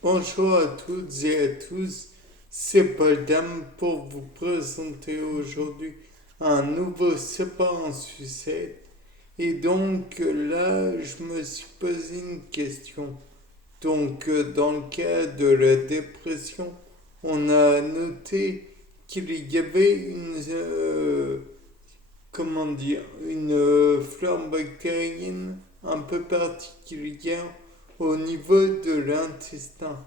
Bonjour à toutes et à tous, c'est Paul Dame pour vous présenter aujourd'hui un nouveau support en sucette. Et donc là, je me suis posé une question. Dans le cas de la dépression, on a noté qu'il y avait une flore bactérienne un peu particulière au niveau de l'intestin.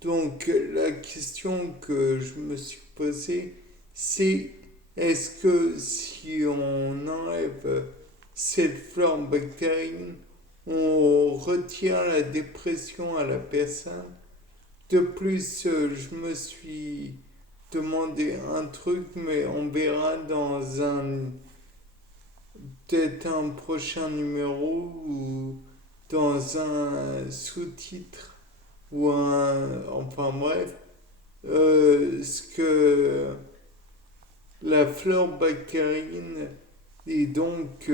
Donc la question que je me suis posée, c'est est-ce que si on enlève cette flore bactérienne, on retire la dépression à la personne? De plus, je me suis demandé un truc, mais on verra dans peut-être un prochain numéro ou dans un sous-titre ou enfin bref, ce que la flore bactérienne est donc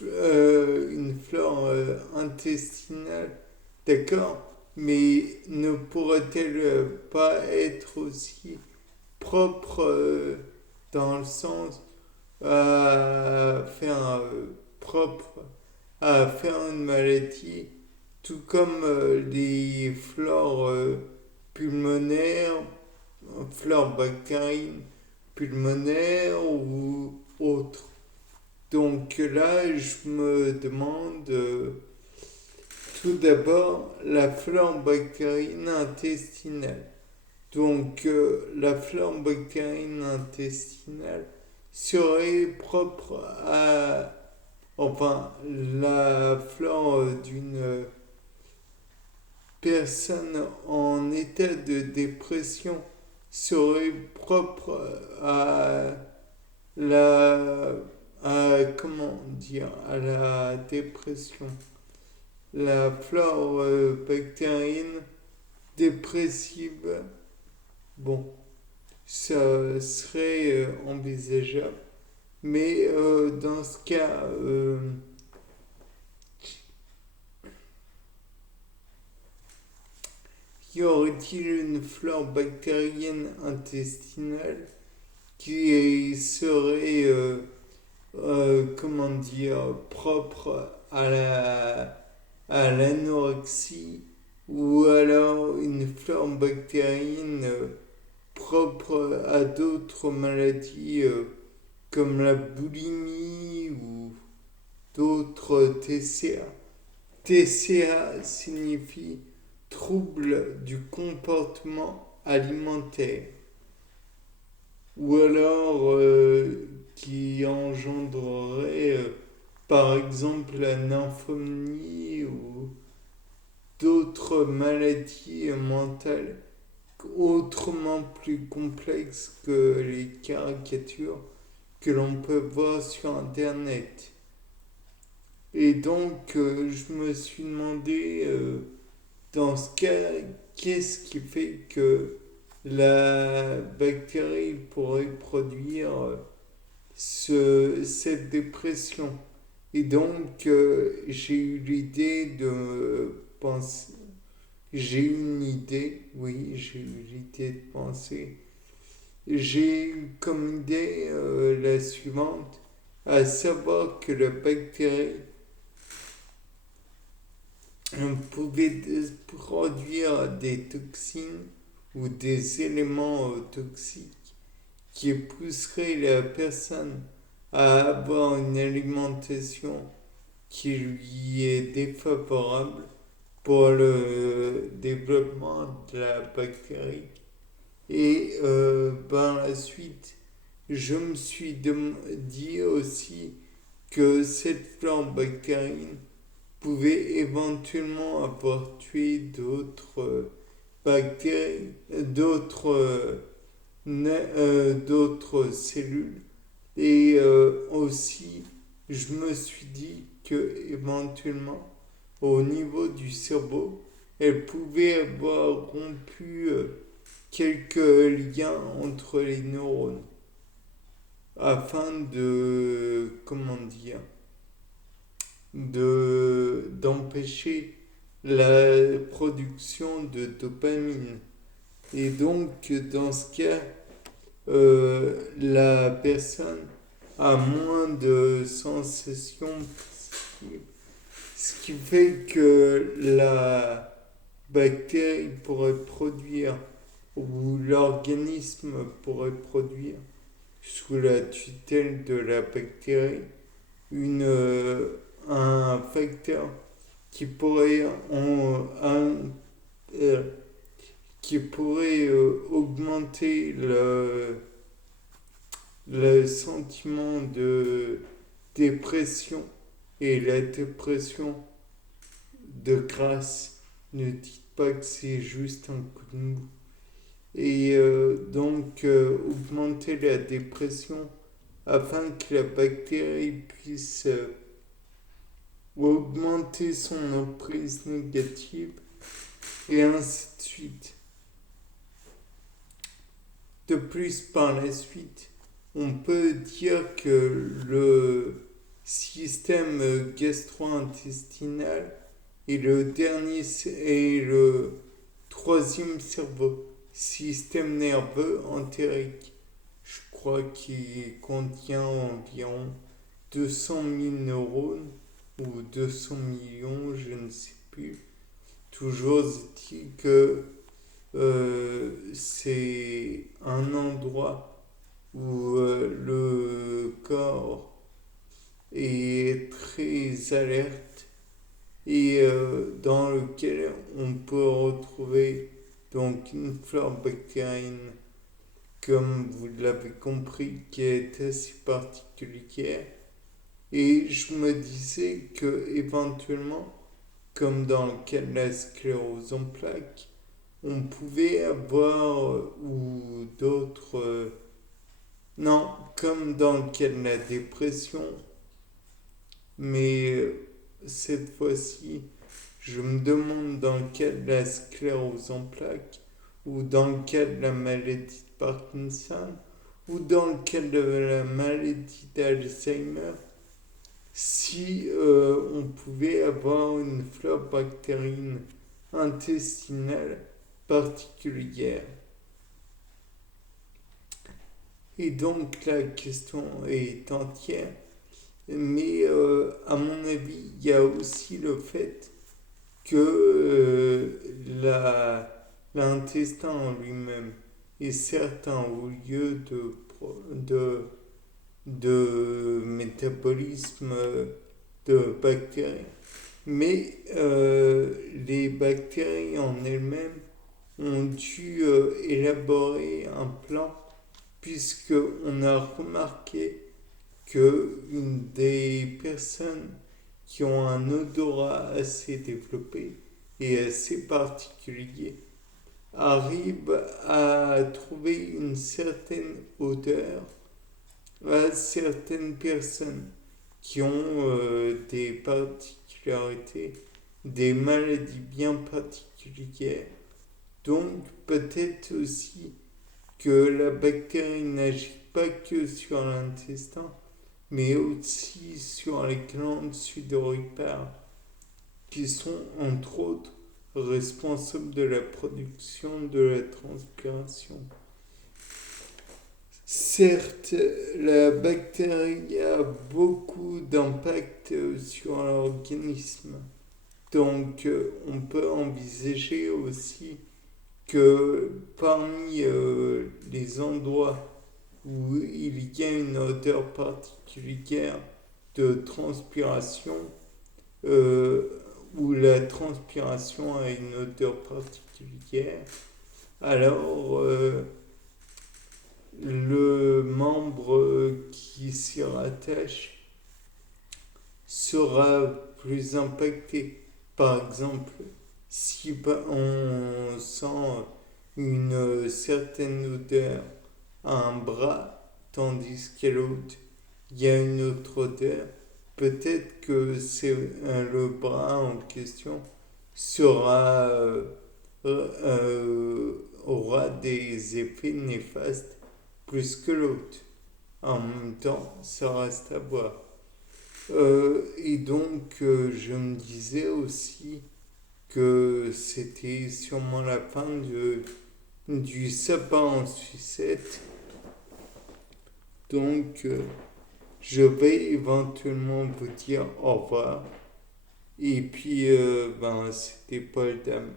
une flore intestinale, d'accord, mais ne pourrait-elle pas être aussi propre dans le sens à faire propre à faire une maladie, tout comme les flores pulmonaires, flores bactériennes pulmonaires ou autres. Donc là, je me demande tout d'abord la flore bactérienne intestinale. Donc la flore bactérienne intestinale serait propre à, enfin, la flore d'une personne en état de dépression serait propre à la, comment dire, à la dépression. La flore bactérienne dépressive, bon, ça serait envisageable. Mais dans ce cas, y aurait-il une flore bactérienne intestinale qui serait, comment dire, propre à l'anorexie ou alors une flore bactérienne propre à d'autres maladies comme la boulimie ou d'autres TCA. TCA signifie trouble du comportement alimentaire ou alors qui engendrerait par exemple la nymphomanie ou d'autres maladies mentales autrement plus complexes que les caricatures que l'on peut voir sur Internet. Et donc, je me suis demandé, dans ce cas, qu'est-ce qui fait que la bactérie pourrait produire cette dépression. Et donc, j'ai eu l'idée de penser, j'ai eu une idée, oui, j'ai eu l'idée de penser. J'ai eu comme idée la suivante, à savoir que la bactérie pouvait produire des toxines ou des éléments toxiques qui pousseraient la personne à avoir une alimentation qui lui est défavorable pour le développement de la bactérie. Et par la suite, je me suis dit aussi que cette flore bactérienne pouvait éventuellement avoir tué d'autres bactéries, d'autres cellules. Et aussi, je me suis dit que éventuellement, au niveau du cerveau, elle pouvait avoir rompu quelques liens entre les neurones afin de, comment dire, d'empêcher empêcher la production de dopamine. Et donc, dans ce cas, la personne a moins de sensations positives. Ce qui fait que la bactérie pourrait produire, ou l'organisme pourrait produire, sous la tutelle de la bactérie, un facteur qui pourrait, augmenter le sentiment de dépression. Et la dépression, de grâce, ne dites pas que c'est juste un coup de mou. Et donc augmenter la dépression afin que la bactérie puisse augmenter son emprise négative et ainsi de suite. De plus, par la suite, on peut dire que le système gastro-intestinal est le troisième cerveau, système nerveux entérique. Je crois qu'il contient environ 200 000 neurones ou 200 millions, je ne sais plus. Toujours dit que c'est un endroit où le corps est très alerte et dans lequel on peut retrouver donc une flore bactérienne, comme vous l'avez compris, qui est assez particulière. Et je me disais que éventuellement, comme dans le cas de la sclérose en plaques, on pouvait avoir ou d'autres... non, comme dans le cas de la dépression, mais cette fois-ci, je me demande dans le cas de la sclérose en plaques, ou dans le cas de la maladie de Parkinson, ou dans le cas de la maladie d'Alzheimer, si on pouvait avoir une flore bactérienne intestinale particulière. Et donc la question est entière, mais à mon avis, il y a aussi le fait que l'intestin en lui-même est certes un haut lieu de métabolisme de bactéries, mais les bactéries en elles-mêmes ont dû élaborer un plan, puisqu'on a remarqué que des personnes qui ont un odorat assez développé et assez particulier arrivent à trouver une certaine odeur à certaines personnes qui ont des particularités, des maladies bien particulières. Donc peut-être aussi que la bactérie n'agit pas que sur l'intestin, mais aussi sur les glandes sudoripare, qui sont entre autres responsables de la production de la transpiration. Certes, la bactérie a beaucoup d'impact sur l'organisme, donc on peut envisager aussi que parmi les endroits où il y a une odeur particulière de transpiration, où la transpiration a une odeur particulière, alors le membre qui s'y rattache sera plus impacté. Par exemple, si on sent une certaine odeur à un bras, tandis qu'à l'autre, il y a une autre odeur, peut-être que c'est le bras en question aura des effets néfastes plus que l'autre. En même temps, ça reste à voir. Et donc, je me disais aussi que c'était sûrement la fin du sapin en sucette. Donc, je vais éventuellement vous dire au revoir. Et puis, ben, c'était Paul Dame.